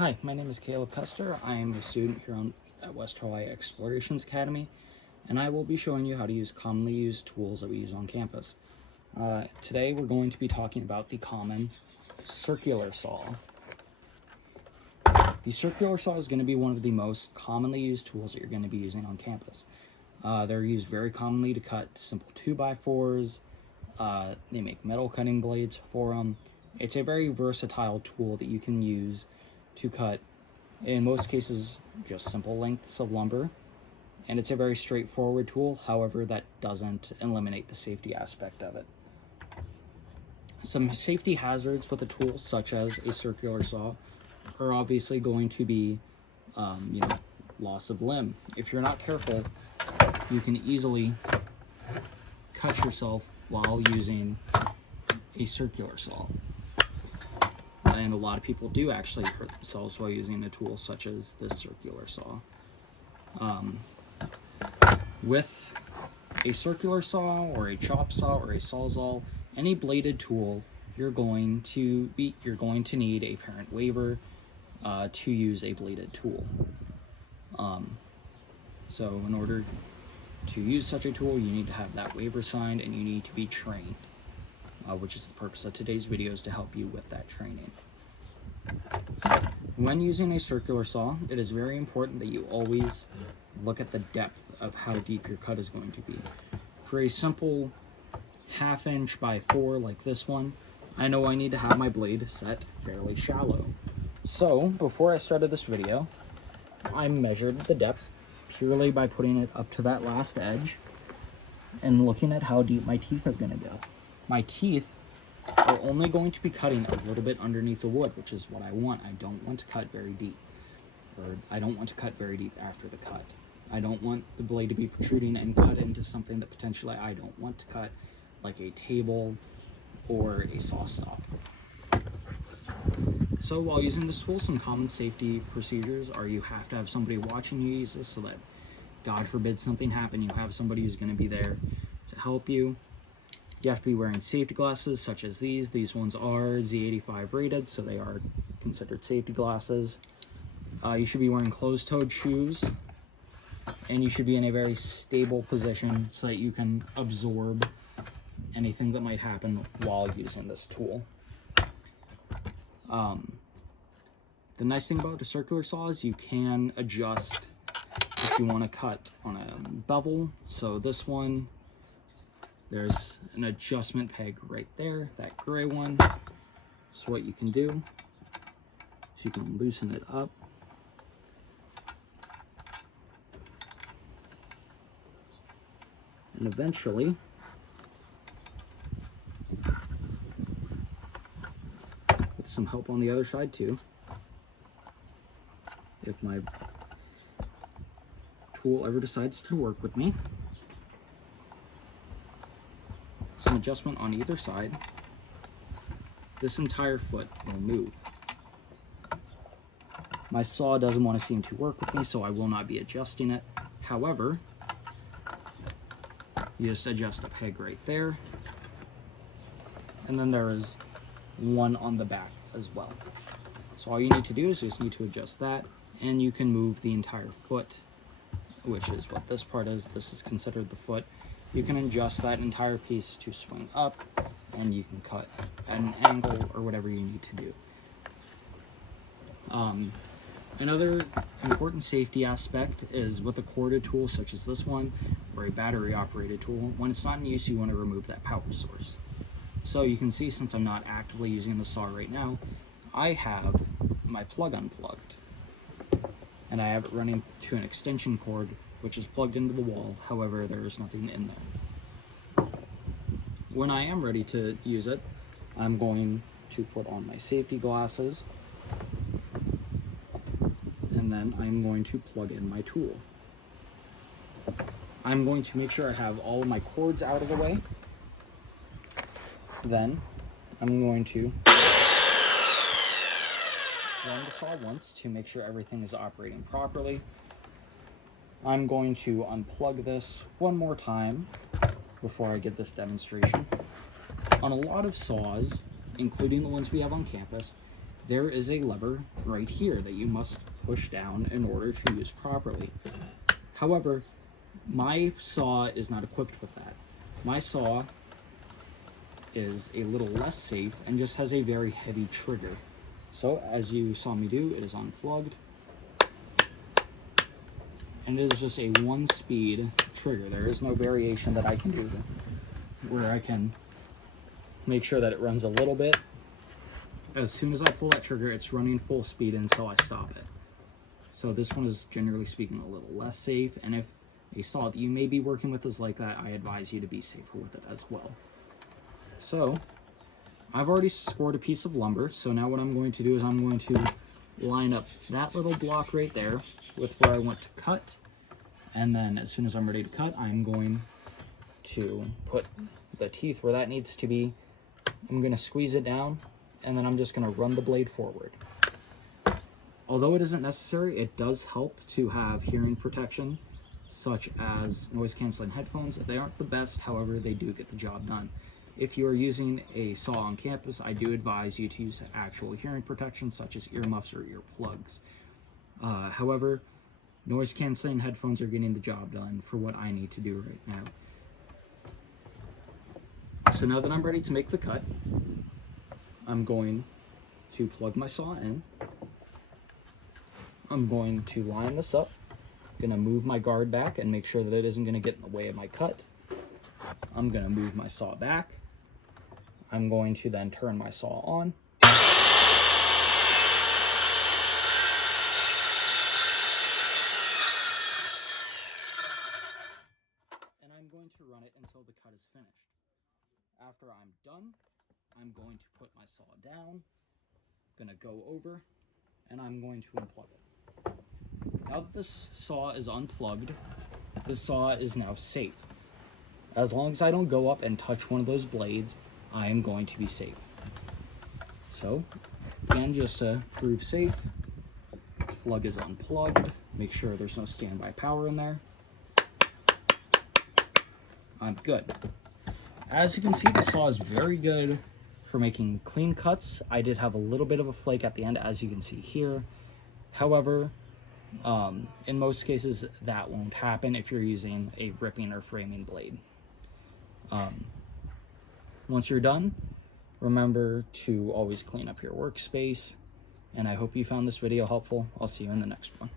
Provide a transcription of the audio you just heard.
Hi, my name is Caleb Custer. I am a student here at West Hawaii Explorations Academy, and I will be showing you how to use commonly used tools that we use on campus. Today we're going to be talking about the common circular saw. The circular saw is going to be one of the most commonly used tools that you're going to be using on campus. They're used very commonly to cut simple 2x4s. They make metal cutting blades for them. It's a very versatile tool that you can use to cut, in most cases, just simple lengths of lumber. And it's a very straightforward tool, however, that doesn't eliminate the safety aspect of it. Some safety hazards with a tool such as a circular saw are obviously going to be, loss of limb. If you're not careful, you can easily cut yourself while using a circular saw. And a lot of people do actually hurt themselves while using a tool such as this circular saw. With a circular saw or a chop saw or a sawzall, any bladed tool, you're going to need a parent waiver to use a bladed tool. So in order to use such a tool, you need to have that waiver signed and you need to be trained, which is the purpose of today's video, is to help you with that training. When using a circular saw, it is very important that you always look at the depth of how deep your cut is going to be. For a simple 1/2 inch by 4 like this one, I know I need to have my blade set fairly shallow. So before I started this video, I measured the depth purely by putting it up to that last edge and looking at how deep my teeth are going to go. My teeth are only going to be cutting a little bit underneath the wood, which is what I want. I don't want to cut very deep, or I don't want to cut very deep after the cut. I don't want the blade to be protruding and cut into something that potentially I don't want to cut, like a table or a saw stop. So while using this tool, some common safety procedures are you have to have somebody watching you use this so that, God forbid something happen, you have somebody who's going to be there to help you. You have to be wearing safety glasses such as these. These ones are Z85 rated, so they are considered safety glasses. You should be wearing closed-toed shoes, and you should be in a very stable position so that you can absorb anything that might happen while using this tool. The nice thing about a circular saw is you can adjust if you want to cut on a bevel. So this one, there's an adjustment peg right there, that gray one. So what you can do is you can loosen it up. And eventually, with some help on the other side too, if my tool ever decides to work with me, some adjustment on either side, this entire foot will move. My saw doesn't want to seem to work with me, so I will not be adjusting it. However, you just adjust a peg right there, and then there is one on the back as well. So all you need to do is just need to adjust that, and you can move the entire foot, which is what this part is. This is considered the foot. You can adjust that entire piece to swing up, and you can cut at an angle or whatever you need to do. Another important safety aspect is with a corded tool such as this one, or a battery operated tool, when it's not in use, you want to remove that power source. So you can see, since I'm not actively using the saw right now, I have my plug unplugged, and I have it running to an extension cord which is plugged into the wall. However, there is nothing in there. When I am ready to use it, I'm going to put on my safety glasses, and then I'm going to plug in my tool. I'm going to make sure I have all of my cords out of the way. Then I'm going to run the saw once to make sure everything is operating properly. I'm going to unplug this one more time before I give this demonstration. On a lot of saws, including the ones we have on campus, there is a lever right here that you must push down in order to use properly. However, my saw is not equipped with that. My saw is a little less safe and just has a very heavy trigger. So as you saw me do, it is unplugged. And it is just a 1-speed trigger. There is no variation that I can do where I can make sure that it runs a little bit. As soon as I pull that trigger, it's running full speed until I stop it. So this one is, generally speaking, a little less safe, and if a saw that you may be working with is like that, I advise you to be safer with it as well. So I've already scored a piece of lumber, so now what I'm going to do is I'm going to line up that little block right there with where I want to cut, and then as soon as I'm ready to cut, I'm going to put the teeth where that needs to be. I'm going to squeeze it down, and then I'm just going to run the blade forward. Although it isn't necessary, it does help to have hearing protection, such as noise-canceling headphones. They aren't the best, however, they do get the job done. If you are using a saw on campus, I do advise you to use actual hearing protection, such as earmuffs or earplugs. However, noise-canceling headphones are getting the job done for what I need to do right now. So now that I'm ready to make the cut, I'm going to plug my saw in. I'm going to line this up. I'm going to move my guard back and make sure that it isn't going to get in the way of my cut. I'm going to move my saw back. I'm going to then turn my saw on. And I'm going to run it until the cut is finished. After I'm done, I'm going to put my saw down, I'm going to go over, and I'm going to unplug it. Now that this saw is unplugged, this saw is now safe. As long as I don't go up and touch one of those blades, I am going to be safe. So, again, just to prove safe, plug is unplugged, make sure there's no standby power in there. I'm good. As you can see, the saw is very good for making clean cuts. I did have a little bit of a flake at the end, as you can see here. However, in most cases, that won't happen if you're using a ripping or framing blade. Once you're done, remember to always clean up your workspace, and I hope you found this video helpful. I'll see you in the next one.